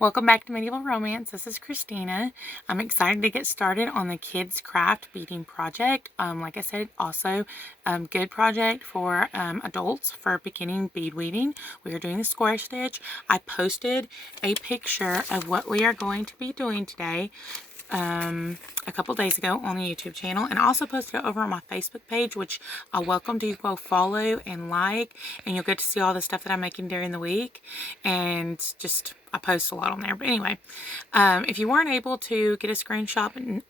Welcome back to Medieval Romance. This is Christina. I'm excited to get started on the Kids Craft Beading project. Like I said, also good project for adults for beginning bead weaving. We are doing the square stitch. I posted a picture of what we are going to be doing today a couple days ago on the YouTube channel, and I also posted it over on my Facebook page, which I welcome you to go follow and like, and you'll get to see all the stuff that I'm making during the week. And just I post a lot on there. But anyway, if you weren't able to get a screenshot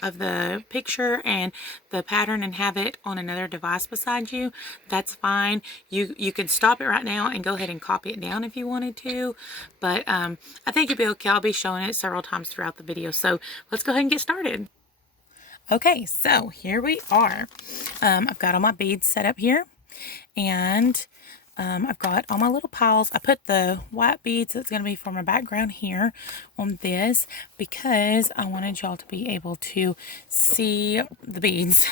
of the picture and the pattern and have it on another device beside you, that's fine. You can stop it right now and go ahead and copy it down if you wanted to. But I think you'll be okay. I'll be showing it several times throughout the video. So let's go ahead and get started. Okay, so here we are. I've got all my beads set up here, and I've got all my little piles. I put the white beads that's going to be for my background here on this because I wanted y'all to be able to see the beads.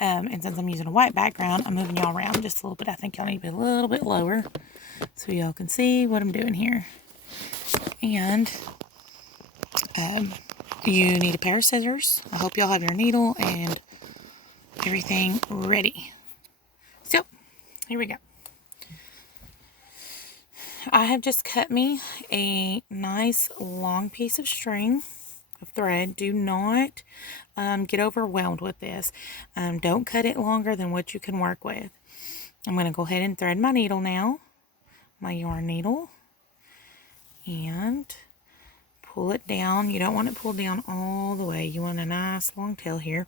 And since I'm using a white background, I'm moving y'all around just a little bit. I think y'all need to be a little bit lower so y'all can see what I'm doing here. And you need a pair of scissors. I hope y'all have your needle and everything ready. So, here we go. I have just cut me a nice long piece of string of thread. Do not get overwhelmed with this. Don't cut it longer than what you can work with. I'm going to go ahead and thread my needle now, my yarn needle, and pull it down. You don't want it pulled down all the way. You want a nice long tail here.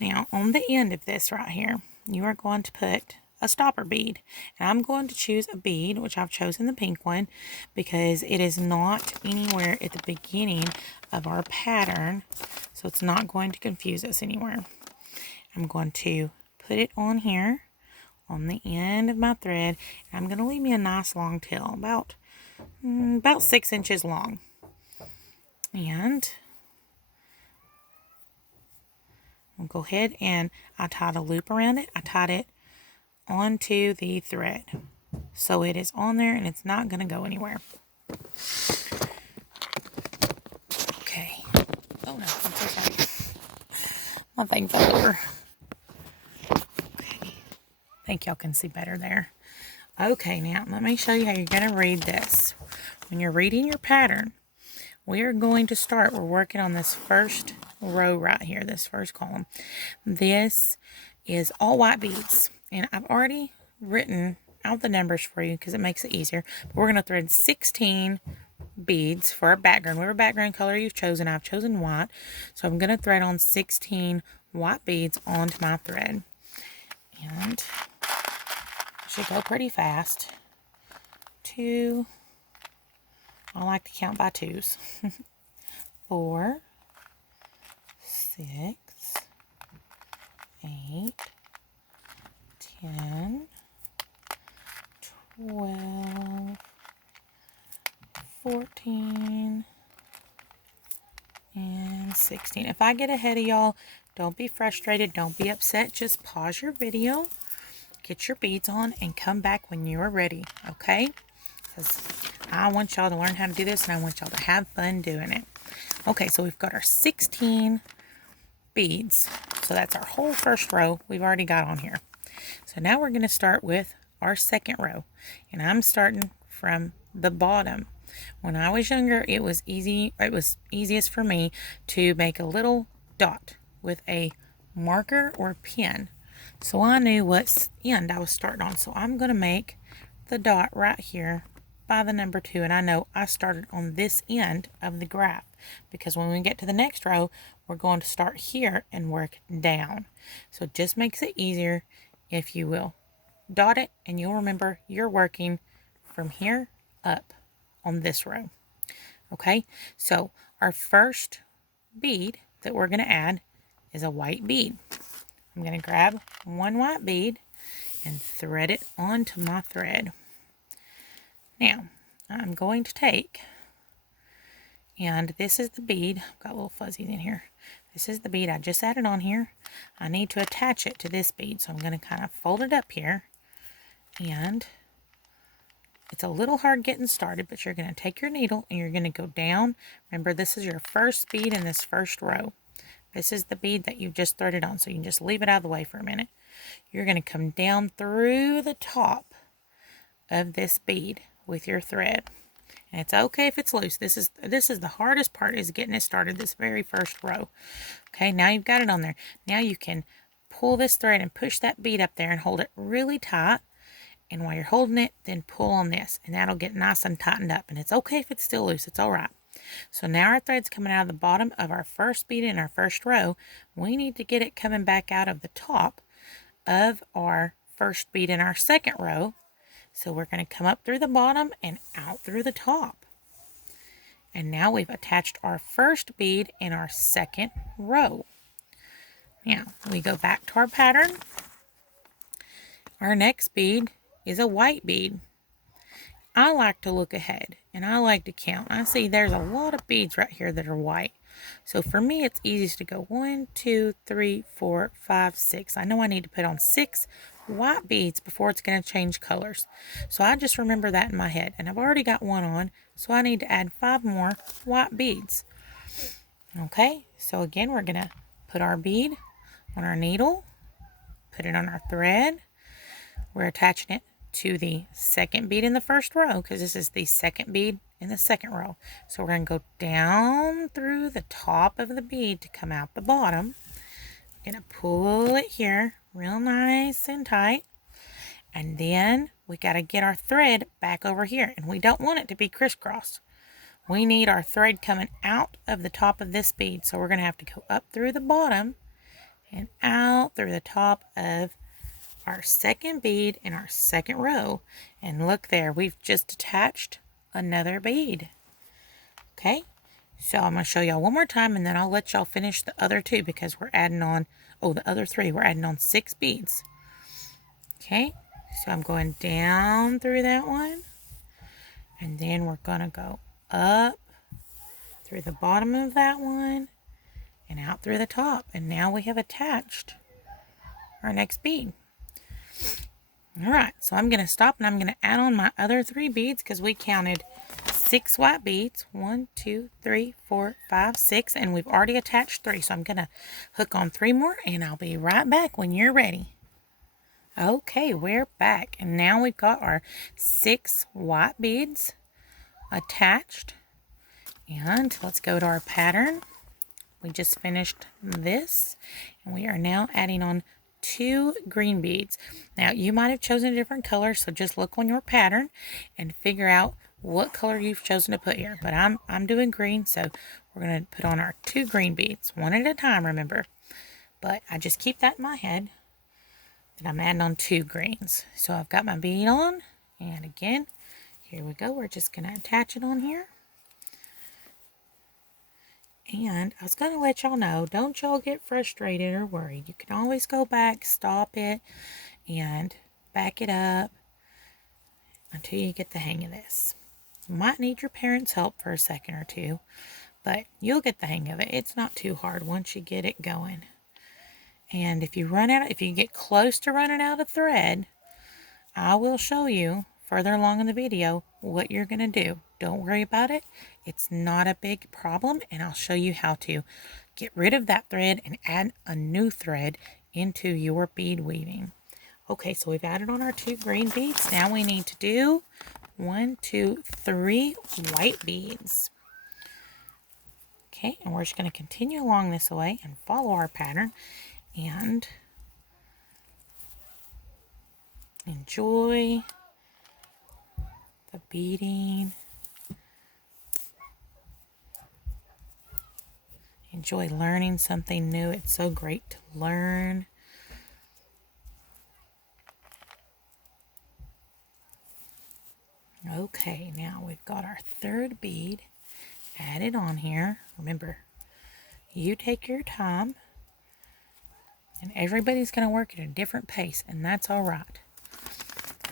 Now, on the end of this right here, you are going to put a stopper bead. And I'm going to choose a bead, which I've chosen the pink one, because it is not anywhere at the beginning of our pattern, so it's not going to confuse us anywhere. I'm going to put it on here, on the end of my thread, and I'm going to leave me a nice long tail, about 6 inches long. And I'll go ahead and I tied a loop around it. I tied it onto the thread, so it is on there and it's not going to go anywhere. Okay. Oh no, I'm so sorry. My thing fell over. Okay. I think y'all can see better there. Okay, now let me show you how you're going to read this. When you're reading your pattern, we are going to start, we're working on this first row right here, this first column. This is all white beads, and I've already written out the numbers for you because it makes it easier. But we're going to thread 16 beads for our background. Whatever background color you've chosen, I've chosen white. So I'm going to thread on 16 white beads onto my thread. And it should go pretty fast. 2, I like to count by 2s. 4, 6, 8, 10, 12, 14, and 16. If I get ahead of y'all, don't be frustrated, don't be upset. Just pause your video, get your beads on, and come back when you are ready, okay? Because I want y'all to learn how to do this, and I want y'all to have fun doing it. Okay, so we've got our 16 beads. So that's our whole first row we've already got on here. So now we're going to start with our second row. And I'm starting from the bottom. When I was younger, it was easiest for me to make a little dot with a marker or pen. So I knew what end I was starting on. So I'm going to make the dot right here by the number 2, and I know I started on this end of the graph because when we get to the next row, we're going to start here and work down. So it just makes it easier if you will dot it, and you'll remember you're working from here up on this row. Okay, so our first bead that we're going to add is a white bead. I'm going to grab one white bead and thread it onto my thread. Now, I'm going to take, and this is the bead, I've got little fuzzies in here. This is the bead I just added on here. I need to attach it to this bead, so I'm going to kind of fold it up here and It's a little hard getting started, but you're going to take your needle and you're going to go down. Remember, this is your first bead in this first row. This is the bead that you just threaded on, so you can just leave it out of the way for a minute. You're going to come down through the top of this bead with your thread. And it's okay if it's loose. This is the hardest part, is getting it started, this very first row. Okay, now you've got it on there. Now you can pull this thread and push that bead up there and hold it really tight. And while you're holding it, then pull on this, and that'll get nice and tightened up. And it's okay if it's still loose, it's all right. So now our thread's coming out of the bottom of our first bead in our first row. We need to get it coming back out of the top of our first bead in our second row. So we're going to come up through the bottom and out through the top. And now we've attached our first bead in our second row. Now we go back to our pattern. Our next bead is a white bead. I like to look ahead and I like to count. I see there's a lot of beads right here that are white. So for me, it's easiest to go 1, 2, 3, 4, 5, 6. I know I need to put on 6 white beads before it's going to change colors. So I just remember that in my head, and I've already got one on, so I need to add 5 more white beads. Okay, so again, we're going to put our bead on our needle, put it on our thread. We're attaching it to the second bead in the first row, because this is the second bead in the second row. So we're going to go down through the top of the bead to come out the bottom. We're going to pull it here real nice and tight, and then we got to get our thread back over here, and we don't want it to be crisscrossed. We need our thread coming out of the top of this bead, so we're going to have to go up through the bottom and out through the top of our second bead in our second row. And look there, we've just attached another bead. Okay, so I'm going to show y'all one more time, and then I'll let y'all finish the other 2, because we're adding on, the other 3, we're adding on 6 beads. Okay, so I'm going down through that one, and then we're going to go up through the bottom of that one and out through the top, and now we have attached our next bead. Alright, so I'm going to stop, and I'm going to add on my other 3 beads, because we counted 6 white beads. 1, 2, 3, 4, 5, 6, and we've already attached 3. So I'm going to hook on 3 more, and I'll be right back when you're ready. Okay, we're back, and now we've got our 6 white beads attached. And let's go to our pattern. We just finished this, and we are now adding on 2 green beads. Now you might have chosen a different color, so just look on your pattern and figure out what color you've chosen to put here. But I'm doing green, so we're going to put on our 2 green beads, one at a time, remember. But I just keep that in my head that I'm adding on 2 greens. So I've got my bead on, and again, here we go. We're just going to attach it on here. And I was going to let y'all know, don't y'all get frustrated or worried. You can always go back, stop it, and back it up until you get the hang of this. You might need your parents' help for a second or 2, but you'll get the hang of it. It's not too hard once you get it going. And if you get close to running out of thread, I will show you further along in the video what you're going to do. Don't worry about it. It's not a big problem, and I'll show you how to get rid of that thread and add a new thread into your bead weaving. Okay, so we've added on our 2 green beads. Now we need to do 1, 2, 3 white beads. Okay, and we're just going to continue along this way and follow our pattern and enjoy the beading. Enjoy learning something new. It's so great to learn. Okay, now we've got our 3rd bead added on here. Remember, you take your time, and everybody's going to work at a different pace, and that's all right.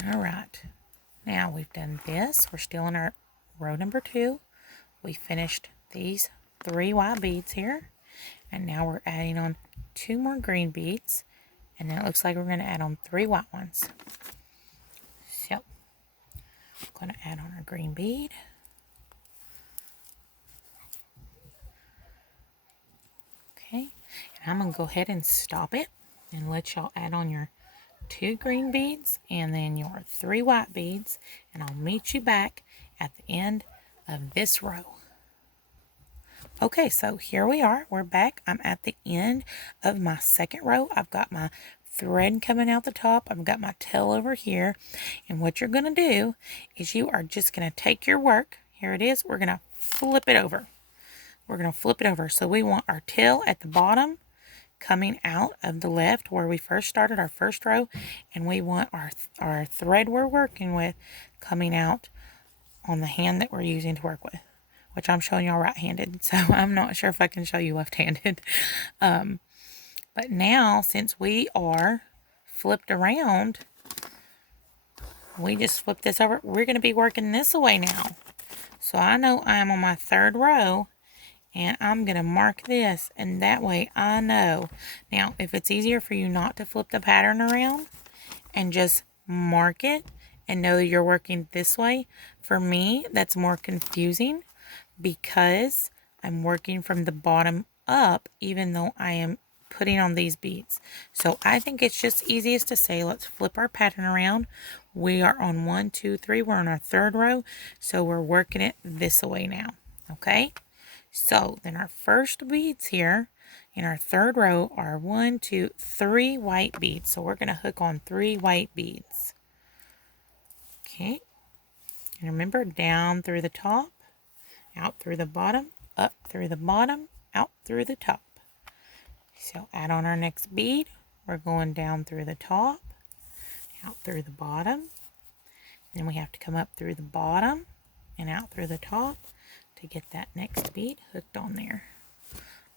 All right, now we've done this. We're still in our row number 2. We finished these 3 white beads here, and now we're adding on 2 more green beads, and then it looks like we're going to add on 3 white ones. So going to add on our green bead. Okay, and I'm going to go ahead and stop it and let y'all add on your 2 green beads and then your 3 white beads, and I'll meet you back at the end of this row. Okay, so here we are. We're back. I'm at the end of my second row. I've got my thread coming out the top. I've got my tail over here. And what you're going to do is you are just going to take your work. Here it is. We're going to flip it over. We're going to flip it over. So we want our tail at the bottom coming out of the left where we first started our first row. And we want our thread we're working with coming out on the hand that we're using to work with, which I'm showing y'all right-handed, so I'm not sure if I can show you left-handed. But now, since we are flipped around, we just flip this over. We're going to be working this way now. So I know I'm on my 3rd row, and I'm going to mark this, and that way I know. Now, if it's easier for you not to flip the pattern around and just mark it and know you're working this way, for me, that's more confusing because I'm working from the bottom up, even though I am putting on these beads. So I think it's just easiest to say, let's flip our pattern around. We are on 1, 2, 3. We're on our 3rd row. So we're working it this way now. Okay. So then our first beads here in our 3rd row are 1, 2, 3 white beads. So we're going to hook on 3 white beads. Okay. And remember, down through the top, out through the bottom, up through the bottom, out through the top. So add on our next bead. We're going down through the top, out through the bottom. Then we have to come up through the bottom and out through the top to get that next bead hooked on there.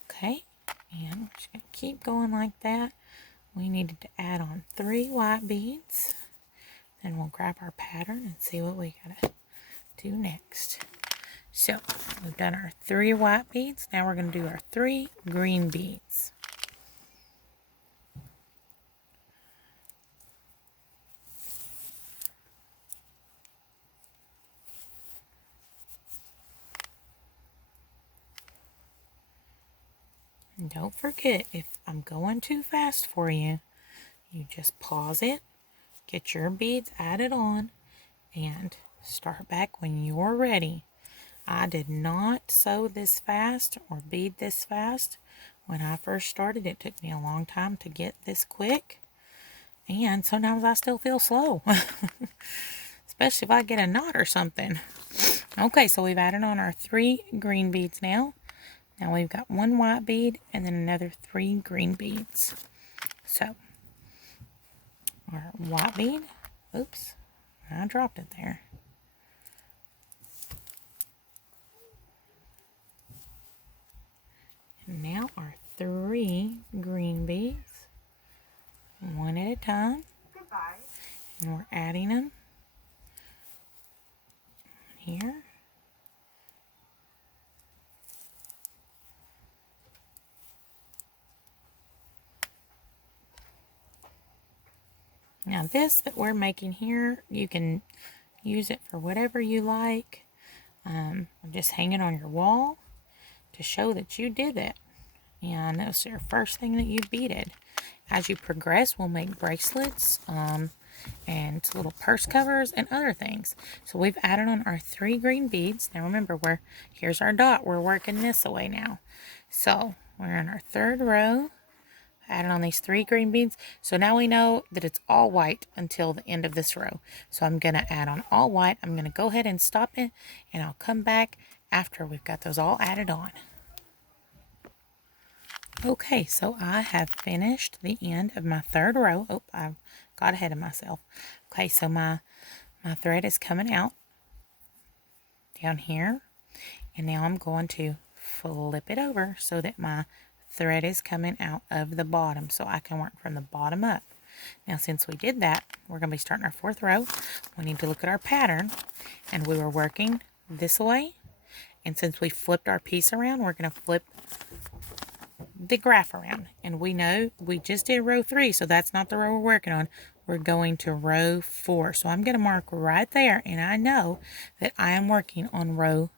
Okay, and we're just going to keep going like that. We needed to add on 3 white beads. Then we'll grab our pattern and see what we gotta do next. So we've done our 3 white beads. Now we're going to do our 3 green beads. And don't forget, if I'm going too fast for you, you just pause it, get your beads added on, and start back when you're ready. I did not sew this fast or bead this fast when I first started. It took me a long time to get this quick, and sometimes I still feel slow, especially if I get a knot or something. Okay, so we've added on our 3 green beads now. Now we've got 1 white bead and then another 3 green beads. So our white bead, oops, I dropped it there. And now our 3 green beads, one at a time. Goodbye. And we're adding them here. Now this that we're making here, you can use it for whatever you like. Just hang it on your wall to show that you did it. And that's your first thing that you beaded. As you progress, we'll make bracelets and little purse covers and other things. So we've added on our 3 green beads. Now remember, here's our dot. We're working this away now. So we're in our 3rd row. Added on these 3 green beads. So now we know that it's all white until the end of this row. So I'm going to add on all white. I'm going to go ahead and stop it, and I'll come back after we've got those all added on. Okay, so I have finished the end of my 3rd row. Oh, I got ahead of myself. Okay, so my thread is coming out down here, and now I'm going to flip it over so that my thread is coming out of the bottom, so I can work from the bottom up. Now since we did that, we're going to be starting our 4th row. We need to look at our pattern, and we were working this way, and since we flipped our piece around, we're going to flip the graph around, and we know we just did row 3, so that's not the row we're working on. we're going to row 4. So I'm going to mark right there, and I know that I am working on row.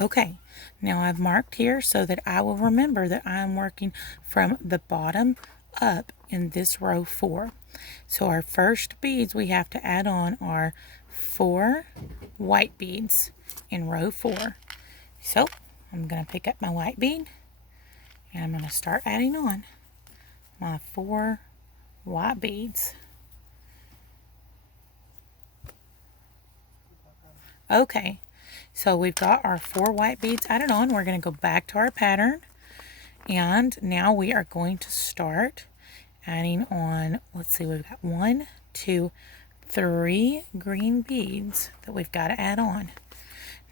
Okay, now I've marked here so that I will remember that I am working from the bottom up in this row 4. So our first beads we have to add on are 4 white beads in row 4. So I'm going to pick up my white bead, and I'm going to start adding on my 4 white beads. Okay, so we've got our 4 white beads added on. We're going to go back to our pattern, and now we are going to start adding on, let's see, we've got 1, 2, 3 green beads that we've got to add on.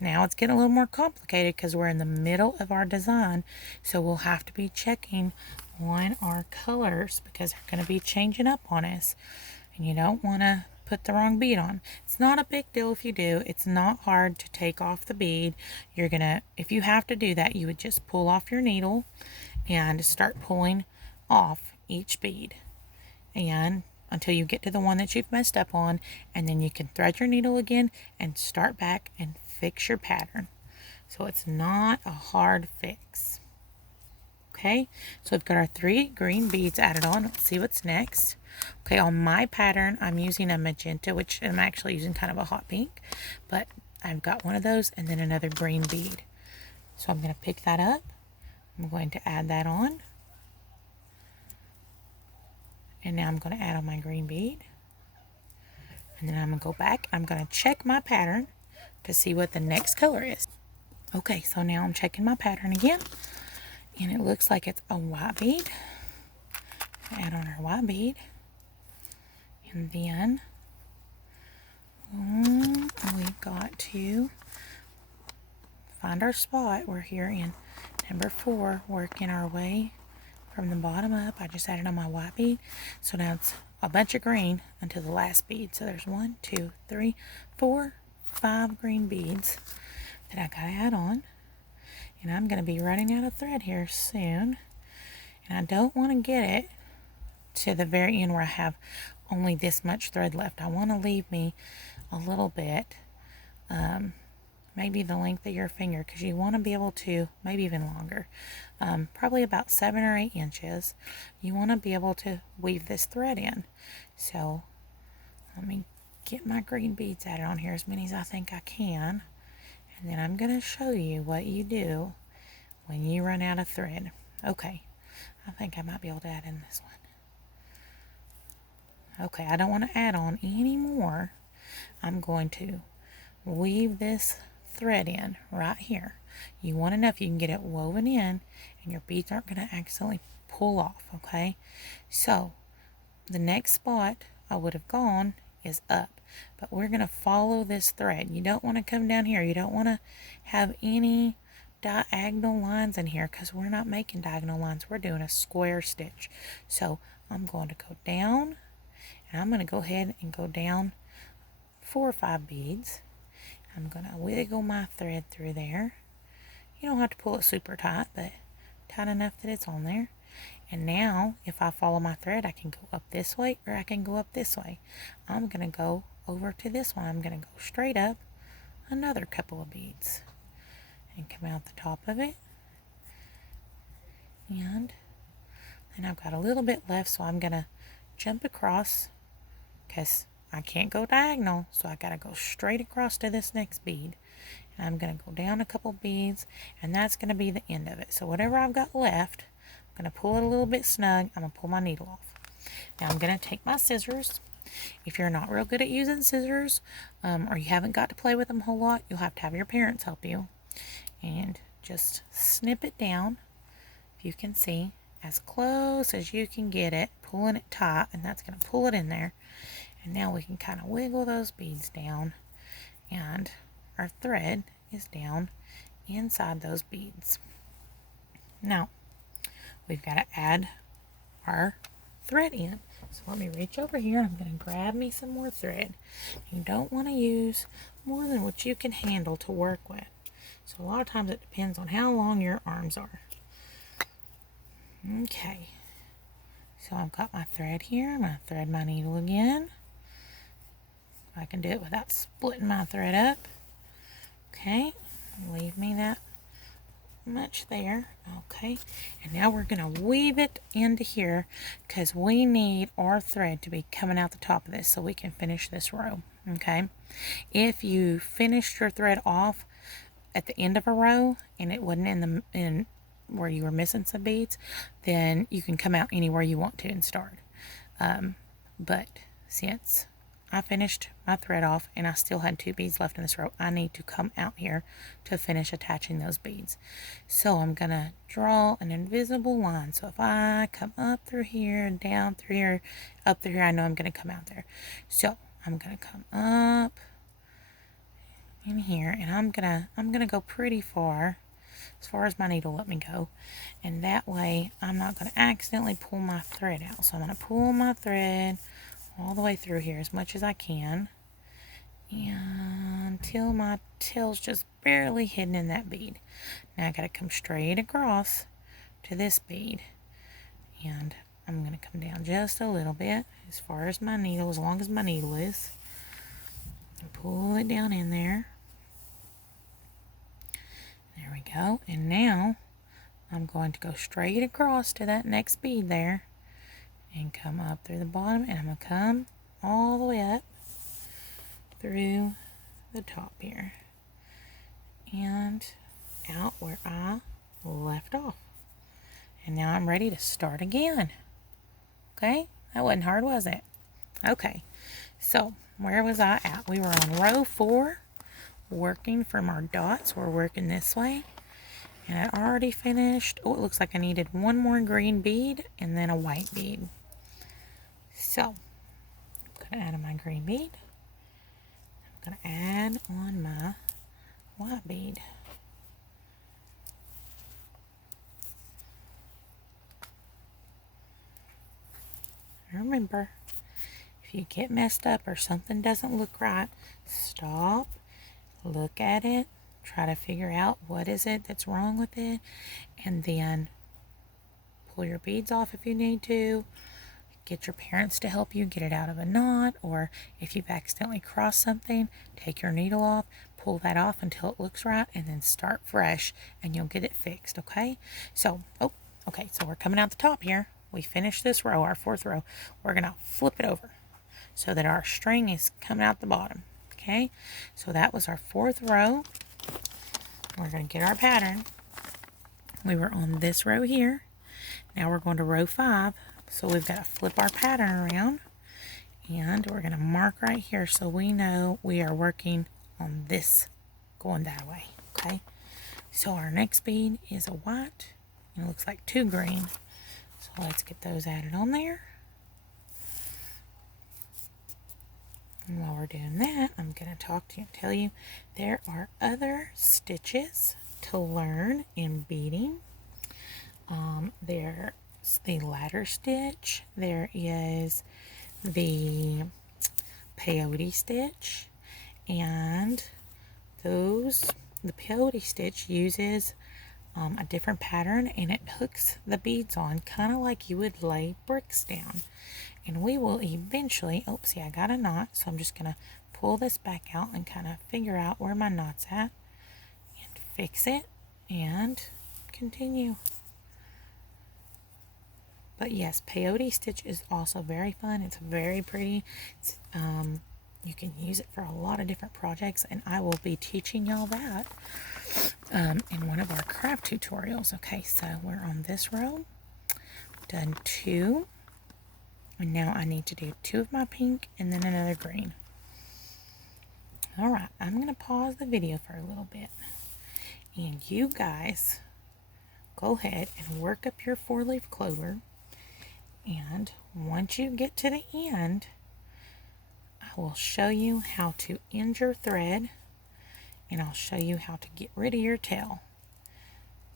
Now it's getting a little more complicated because we're in the middle of our design, so we'll have to be checking on our colors because they're going to be changing up on us, and you don't want to put the wrong bead on. It's not a big deal if you do. It's not hard to take off the bead. You're gonna, if you have to do that, you would just pull off your needle and start pulling off each bead, and until you get to the one that you've messed up on, and then you can thread your needle again and start back and fix your pattern. So it's not a hard fix. Okay, so we've got our 3 green beads added on. Let's see what's next. Okay, on my pattern, I'm using a magenta, which I'm actually using kind of a hot pink, but I've got one of those and then another green bead. So I'm going to pick that up. I'm going to add that on. And now I'm going to add on my green bead. And then I'm going to go back. I'm going to check my pattern to see what the next color is. Okay, so now I'm checking my pattern again. And it looks like it's a white bead. Add on our white bead. And then we've got to find our spot. We're here in number 4, working our way from the bottom up. I just added on my white bead. So now it's a bunch of green until the last bead. So there's 1, 2, 3, 4, 5 green beads that I gotta add on. And I'm going to be running out of thread here soon. And I don't want to get it to the very end where I have only this much thread left. I want to leave me a little bit, maybe the length of your finger, because you want to be able to, maybe even longer, probably about 7 or 8 inches. You want to be able to weave this thread in. So let me get my green beads added on here, as many as I think I can. And then I'm going to show you what you do when you run out of thread. Okay, I think I might be able to add in this one. Okay, I don't want to add on any more. I'm going to weave this thread in right here. You want enough you can get it woven in and your beads aren't going to accidentally pull off, okay? So the next spot I would have gone is up, but we're going to follow this thread. You don't want to come down here. You don't want to have any diagonal lines in here because we're not making diagonal lines. We're doing a square stitch. So I'm going to go down, and I'm going to go ahead and go down 4 or 5 beads. I'm going to wiggle my thread through there. You don't have to pull it super tight, but tight enough that it's on there. And now, if I follow my thread, I can go up this way or I can go up this way. I'm going to go over to this one. I'm going to go straight up another couple of beads and come out the top of it. And then I've got a little bit left, so I'm going to jump across because I can't go diagonal, so I got to go straight across to this next bead. And I'm going to go down a couple beads, and that's going to be the end of it. So whatever I've got left, I'm going to pull it a little bit snug. I'm going to pull my needle off. Now I'm going to take my scissors. If you're not real good at using scissors, or you haven't got to play with them a whole lot, you'll have to have your parents help you. And just snip it down, if you can see, as close as you can get it, pulling it tight, and that's going to pull it in there. And now we can kind of wiggle those beads down, and our thread is down inside those beads. Now, we've got to add our thread in. So let me reach over here. I'm going to grab me some more thread. You don't want to use more than what you can handle to work with. So a lot of times it depends on how long your arms are. Okay. So I've got my thread here. I'm going to thread my needle again. I can do it without splitting my thread up. Okay, leave me that much there. Okay, and now we're going to weave it into here because we need our thread to be coming out the top of this so we can finish this row. Okay, if you finished your thread off at the end of a row and it wasn't in where you were missing some beads, then you can come out anywhere you want to and start. But since I finished my thread off and I still had 2 beads left in this row, I need to come out here to finish attaching those beads. So I'm gonna draw an invisible line. So if I come up through here, down through here, up through here, I know I'm gonna come out there. So I'm gonna come up in here, and I'm gonna go pretty far, as far as my needle let me go, and that way I'm not gonna accidentally pull my thread out. So I'm gonna pull my thread all the way through here as much as I can, and until my tail's just barely hidden in that bead. Now I gotta come straight across to this bead, and I'm gonna come down just a little bit as far as my needle, as long as my needle is, and pull it down in there. There we go. And now I'm going to go straight across to that next bead there and come up through the bottom, and I'm going to come all the way up through the top here and out where I left off. And now I'm ready to start again. Okay, that wasn't hard, was it? Okay, so where was I at? We were on row 4, working from our dots. We're working this way, and I already finished. Oh, it looks like I needed one more green bead and then a white bead. So I'm gonna add my green bead. I'm gonna add on my white bead. Remember, if you get messed up or something doesn't look right, stop, look at it, try to figure out what is it that's wrong with it, and then pull your beads off if you need to. Get your parents to help you get it out of a knot, or if you've accidentally crossed something, take your needle off, pull that off until it looks right, and then start fresh and you'll get it fixed. Okay, so okay, so we're coming out the top here. We finished this row, our 4th row. We're gonna flip it over so that our string is coming out the bottom. Okay, so that was our 4th row. We're gonna get our pattern. We were on this row here. Now we're going to row 5. So we've got to flip our pattern around, and we're going to mark right here so we know we are working on this, going that way. Okay, so our next bead is a white, and it looks like 2 green. So let's get those added on there. And while we're doing that, I'm going to talk to you and tell you there are other stitches to learn in beading. There's the ladder stitch, there is the peyote stitch, and the peyote stitch uses a different pattern, and it hooks the beads on kind of like you would lay bricks down. And we will eventually, oh, see, I got a knot, so I'm just going to pull this back out and kind of figure out where my knot's at and fix it and continue. But yes, peyote stitch is also very fun. It's very pretty. You can use it for a lot of different projects, and I will be teaching y'all that in one of our craft tutorials. Okay, so we're on this row, done 2, and now I need to do 2 of my pink and then another green. Alright, I'm going to pause the video for a little bit, and you guys go ahead and work up your 4-leaf clover. And once you get to the end, I will show you how to end your thread, and I'll show you how to get rid of your tail,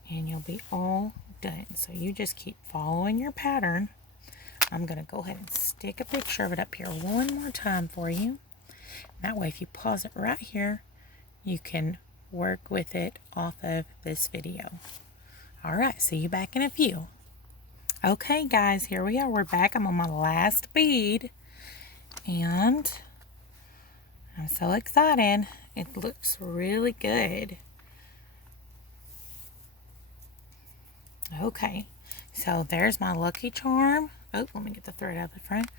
and you'll be all done. So you just keep following your pattern. I'm going to go ahead and stick a picture of it up here one more time for you. That way, if you pause it right here, you can work with it off of this video. Alright, see you back in a few. Okay guys, here we are. We're back. I'm on my last bead and I'm so excited. It looks really good. Okay, so there's my lucky charm. Oh, let me get the thread out of the front.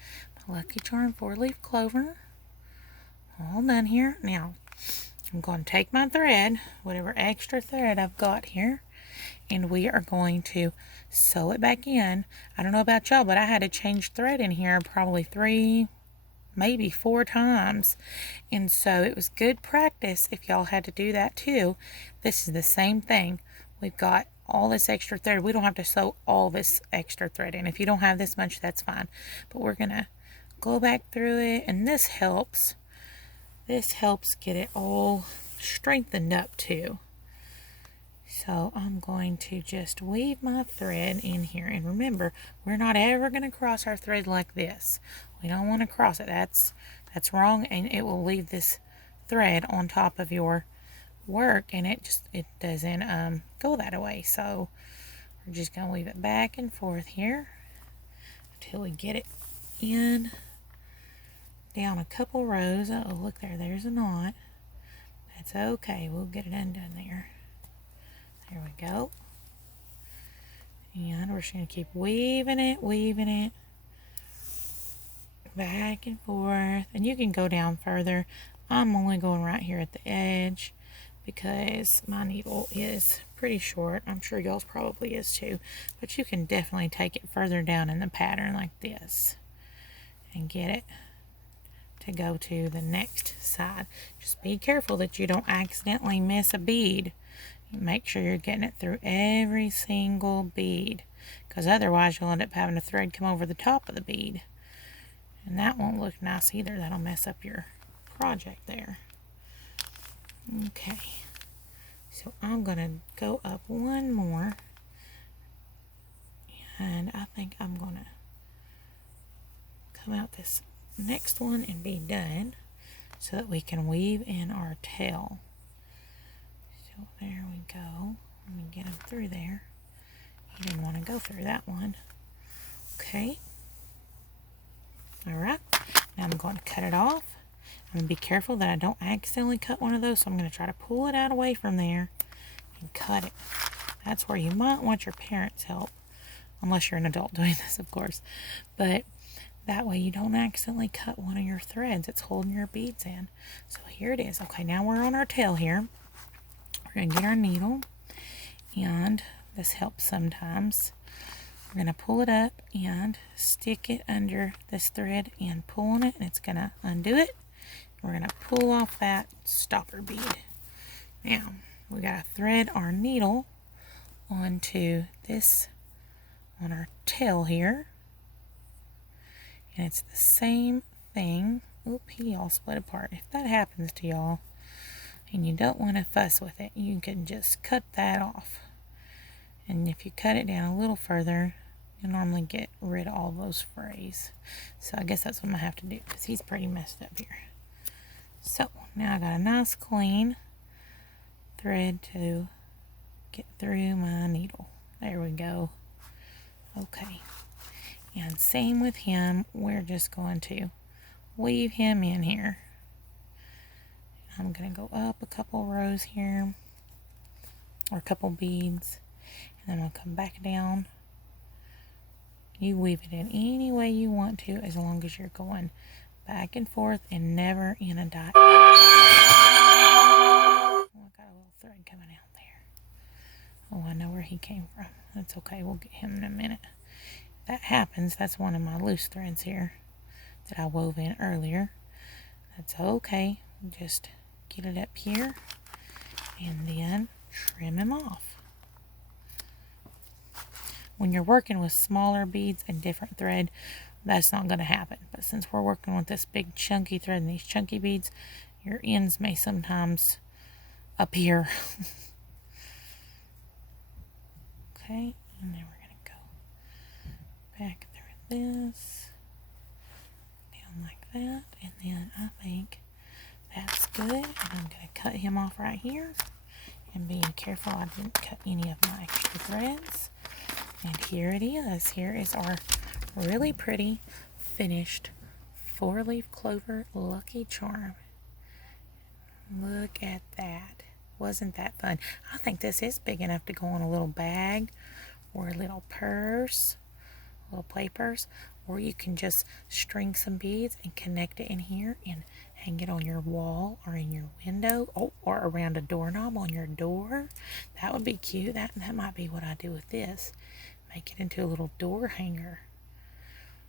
My lucky charm 4-leaf clover. All done here. Now, I'm going to take my thread, whatever extra thread I've got here, and we are going to sew it back in. I don't know about y'all, but I had to change thread in here probably 3, maybe 4 times. And so it was good practice if y'all had to do that too. This is the same thing. We've got all this extra thread. We don't have to sew all this extra thread in. If you don't have this much, that's fine. But we're going to go back through it, and this helps. This helps get it all strengthened up too. So I'm going to just weave my thread in here. And remember, we're not ever going to cross our thread like this. We don't want to cross it. That's wrong, and it will leave this thread on top of your work, and it doesn't go that way. So we're just going to weave it back and forth here until we get it in down a couple rows. Oh, look there, there's a knot. That's okay, we'll get it undone there. There we go. And we're just going to keep weaving it back and forth. And you can go down further. I'm only going right here at the edge because my needle is pretty short. I'm sure y'all's probably is too. But you can definitely take it further down in the pattern like this and get it to go to the next side. Just be careful that you don't accidentally miss a bead. Make sure you're getting it through every single bead, because otherwise you'll end up having a thread come over the top of the bead, and that won't look nice either. That'll mess up your project there. Okay, so I'm gonna go up one more, and I think I'm gonna come out this next one and be done so that we can weave in our tail. So there we go. Let me get him through there. He didn't want to go through that one. Okay. Alright. Now I'm going to cut it off. I'm going to be careful that I don't accidentally cut one of those, so I'm going to try to pull it out away from there and cut it. That's where you might want your parents' help, unless you're an adult doing this, of course. But that way you don't accidentally cut one of your threads. It's holding your beads in. So here it is. Okay, now we're on our tail here. We're going to get our needle, and this helps sometimes. We're going to pull it up and stick it under this thread and pull on it, and it's going to undo it. We're going to pull off that stopper bead. Now, we got to thread our needle onto this, on our tail here. And it's the same thing. Oop, he all split apart. If that happens to y'all and you don't want to fuss with it, you can just cut that off. And if you cut it down a little further, you'll normally get rid of all those frays. So I guess that's what I'm going to have to do, because he's pretty messed up here. So now I got a nice clean thread to get through my needle. There we go. Okay. And same with him, we're just going to weave him in here. I'm going to go up a couple rows here, or a couple beads, and then I'll come back down. You weave it in any way you want to, as long as you're going back and forth and never in a dot. Oh, I got a little thread coming out there. Oh, I know where he came from. That's okay, we'll get him in a minute. That happens. That's one of my loose threads here that I wove in earlier. That's okay. Just get it up here and then trim him off. When you're working with smaller beads and different thread, that's not going to happen. But since we're working with this big chunky thread and these chunky beads, your ends may sometimes appear. Okay, and then we're going to go back through this, down like that, and then I think that's good. And I'm going to cut him off right here, and being careful I didn't cut any of my extra threads. And here it is. Here is our really pretty finished 4-leaf clover Lucky Charm. Look at that. Wasn't that fun? I think this is big enough to go in a little bag or a little purse, little play purse, or you can just string some beads and connect it in here and hang it on your wall or in your window, or around a doorknob on your door. That would be cute. That might be what I do with this. Make it into a little door hanger.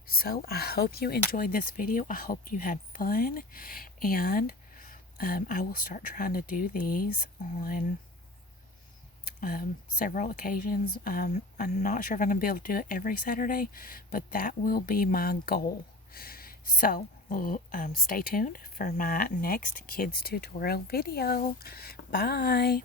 So I hope you enjoyed this video. I hope you had fun, and I will start trying to do these on several occasions. I'm not sure if I'm going to be able to do it every Saturday, but that will be my goal. So stay tuned for my next kids tutorial video. Bye.